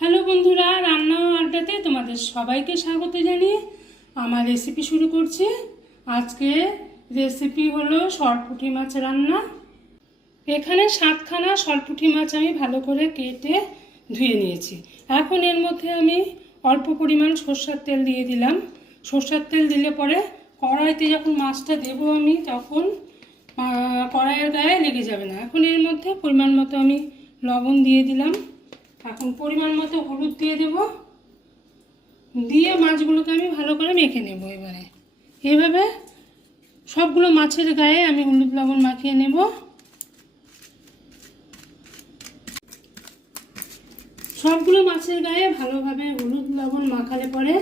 Hello বন্ধুরা, রান্না আড্ডাতে তোমাদের সবাইকে স্বাগত জানিয়ে আমার রেসিপি শুরু করছি। আজকে রেসিপি হলো সরপুঁটি মাছ রান্না। এখানে সাতখানা সরপুঁটি মাছ আমি ভালো করে কেটে ধুয়ে নিয়েছি। এখন এর মধ্যে আমি অল্প পরিমাণ সর্ষের তেল দিয়ে দিলাম। সর্ষের তেল দিলে পরে কড়াইতে যখন মাছটা দেবো আমি, তখন কড়াইয়ের গায়ে লেগে যাবে না। এখন এর মধ্যে পরিমাণ মতো আমি লবণ দিয়ে দিলাম। এখন পরিমাণ মতো হলুদ দিয়ে দেব। দিয়ে মাছগুলোকে আমি ভালো করে মেখে নেব এবারে। এভাবে সবগুলো মাছের গায়ে আমি হলুদ লবণ মাখিয়ে নেব। সবগুলো মাছের গায়ে ভালোভাবে হলুদ লবণ মাখালে পরে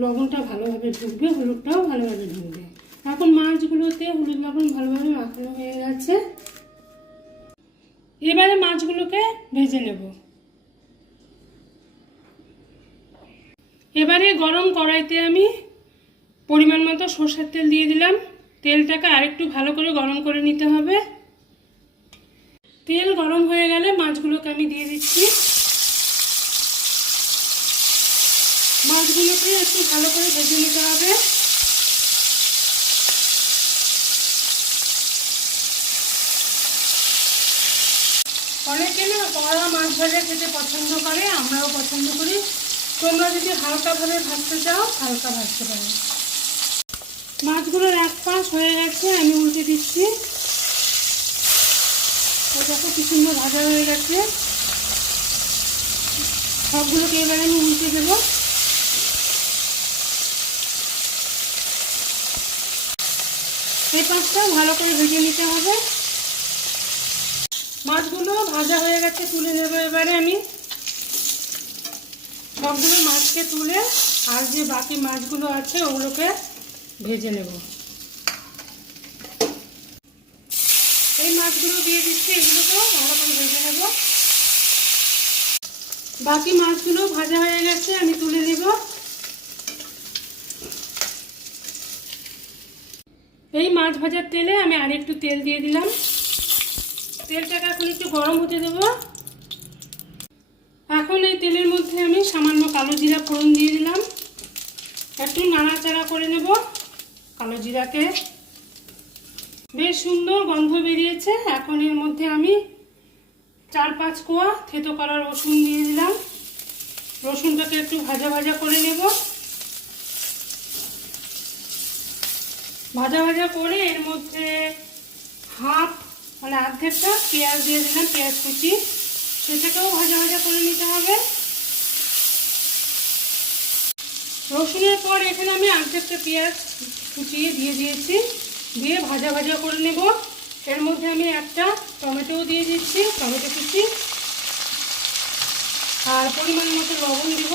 লবণটা ভালোভাবে ঢুকবে, হলুদটাও ভালোভাবে ঢুকবে। এখন মাছগুলোতে হলুদ লবণ ভালোভাবে মাখানো হয়ে গেছে। এবারে মাছগুলোকে ভেজে নেব। এবারে গরম কড়াইতে আমি পরিমাণ মতো সর্ষের তেল দিয়ে দিলাম। তেলটাকে আরেকটু ভালো করে গরম করে নিতে হবে। তেল গরম হয়ে গেলে মাছগুলোকে আমি দিয়ে দিচ্ছি। মাছগুলোকে একটু ভালো করে ভেজে নিতে হবে। অনেকে না কড়া মাছ ভাজা খেতে পছন্দ করে, আমরাও পছন্দ করি। তোমরা যদি হালকাভাবে ভাজতে চাও, হালকা ভাজতে পারো। মাছগুলোর এক পাশ হয়ে গেছে, আমি উল্টে দিচ্ছি। দেখো কি সুন্দর ভাজা হয়ে গেছে। সবগুলোকে এবারে আমি উল্টে দেবো। এই পাশটা ভালো করে ভেজে নিতে হবে। মাছগুলো ভাজা হয়ে গেছে, তুলে নেব এবারে আমি। সবগুলো মাছকে তুলে আর যে বাকি মাছগুলো আছে ওগুলোকে ভেজে নেব। এই মাছগুলো দিয়ে দিচ্ছি, এগুলোকেও ভালো করে ভেজে নেব। বাকি মাছগুলো ভাজা হয়ে গেছে, আমি তুলে নেব। এই মাছ ভাজার তেলে আমি আর একটু তেল দিয়ে দিলাম। তেলটাকে এখন একটু গরম হতে দেবো। এখন এই তেলের মধ্যে আমি সামান্য কালো জিরা ফোড়ন দিয়ে দিলাম। একটু নাড়াচাড়া করে নেব কালো জিরাকে বেশ সুন্দর গন্ধ বেরিয়েছে। এখন এর মধ্যে আমি চার পাঁচ কোয়া থেতো করা রসুন দিয়ে দিলাম। রসুনটাকে একটু ভাজা ভাজা করে নেব। ভাজা ভাজা করে এর মধ্যে হাফ মানে অর্ধেকটা পেঁয়াজ দিয়ে দিলাম, পেঁয়াজ কুচি। সেটাকেও ভাজা ভাজা করে নিতে হবে। রসুনের পর এখানে আমি অর্ধেকটা পেঁয়াজ কুচিয়ে দিয়ে দিয়েছি। দিয়ে ভাজা ভাজা করে নেব। এর মধ্যে আমি একটা টমেটোও দিয়ে দিচ্ছি, টমেটো কুচি। আর পরিমাণ মতো লবণ দিব।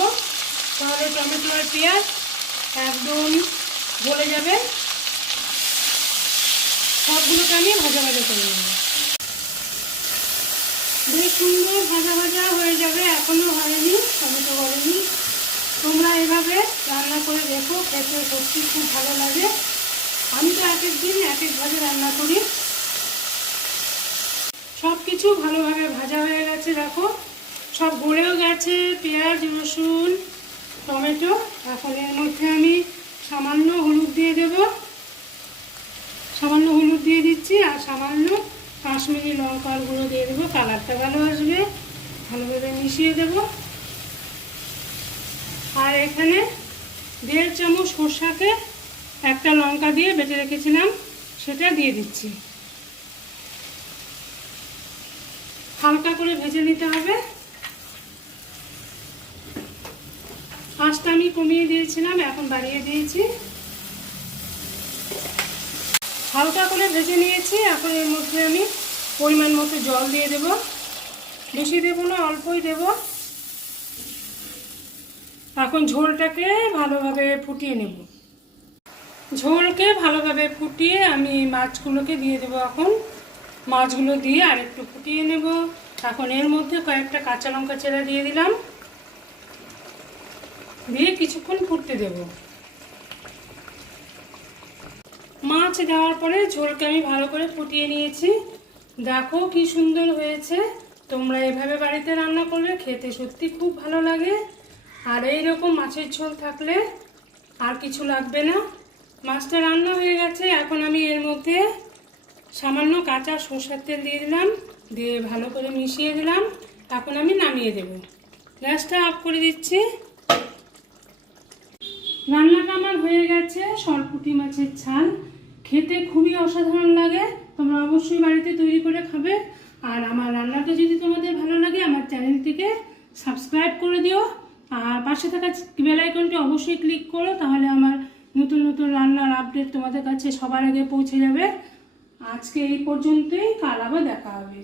তাহলে টমেটো আর পেঁয়াজ একদম গলে যাবে। সবগুলোকে আমি ভাজা ভাজা করে নেব। বেশ সুন্দর ভাজা ভাজা হয়ে যাবে। এখনও হয়নি, টমেটো গলেনি তোমরা এভাবে রান্না করে দেখো, খেতে সত্যি খুব ভালো লাগে। আমি তো এক এক দিন এক একভাবে রান্না করি। সব কিছু ভালোভাবে ভাজা হয়ে গেছে, দেখো। সব গলেও গেছে, পেঁয়াজ, রসুন, টমেটো। এখন এর মধ্যে আমি সামান্য হলুদ দিয়ে দেবো। সামান্য হলুদ দিয়ে দিচ্ছি আর সামান্য কাশ্মীরি লঙ্কার গুঁড়ো দিয়ে দেবো। কালারটা ভালো আসবে। ভালোভাবে মিশিয়ে দেব। আর এখানে দেড় চামচ সর্ষাকে একটা লঙ্কা দিয়ে বেটে রেখেছিলাম, সেটা দিয়ে দিচ্ছি। হালকা করে ভেজে নিতে হবে। আঁচটা আমি কমিয়ে দিয়েছিলাম, এখন বাড়িয়ে দিয়েছি। হালকা করে ভেজে নিয়েছি, এখন এর মধ্যে আমি পরিমাণ মতো জল দিয়ে দেব। বেশি দেবো না, অল্পই দেব। এখন ঝোলটাকে ভালোভাবে ফুটিয়ে নেব। ঝোলকে ভালোভাবে ফুটিয়ে আমি মাছগুলোকে দিয়ে দেবো এখন। মাছগুলো দিয়ে আর একটু ফুটিয়ে নেব। এখন এর মধ্যে কয়েকটা কাঁচা লঙ্কা চেরা দিয়ে দিলাম। দিয়ে কিছুক্ষণ ফুটতে দেবো। মাছ দেওয়ার পরে ঝোলকে আমি ভালো করে ফুটিয়ে নিয়েছি। দেখো কি সুন্দর হয়েছে। তোমরা এভাবে বাড়িতে রান্না করলে খেতে সত্যি খুব ভালো লাগে। আর এই রকম মাছের ঝোল থাকলে আর কিছু লাগবে না। মাছটা রান্না হয়ে গেছে, এখন আমি এর মধ্যে সামান্য কাঁচা সর্ষের তেল দিয়ে দিলাম, দিয়ে ভালো করে মিশিয়ে দিলাম, এখন আমি নামিয়ে দেব। গ্যাসটা অফ করে দিচ্ছি। রান্নাটা আমার হয়ে গেছে, সরপুটি মাছের ছাল খেতে খুবই অসাধারণ লাগে, তোমরা অবশ্যই বাড়িতে তৈরি করে খাবে। আর আমার রান্নাটা যদি তোমাদের ভালো লাগে, আমার চ্যানেলটিকে সাবস্ক্রাইব করে দিও। আর পাশে থাকা বেল আইকনটি অবশ্যই ক্লিক করো, তাহলে আমার নতুন নতুন রান্নার আপডেট তোমাদের কাছে সবার আগে পৌঁছে যাবে। আজকে এই পর্যন্তই, কাল আবার দেখা হবে।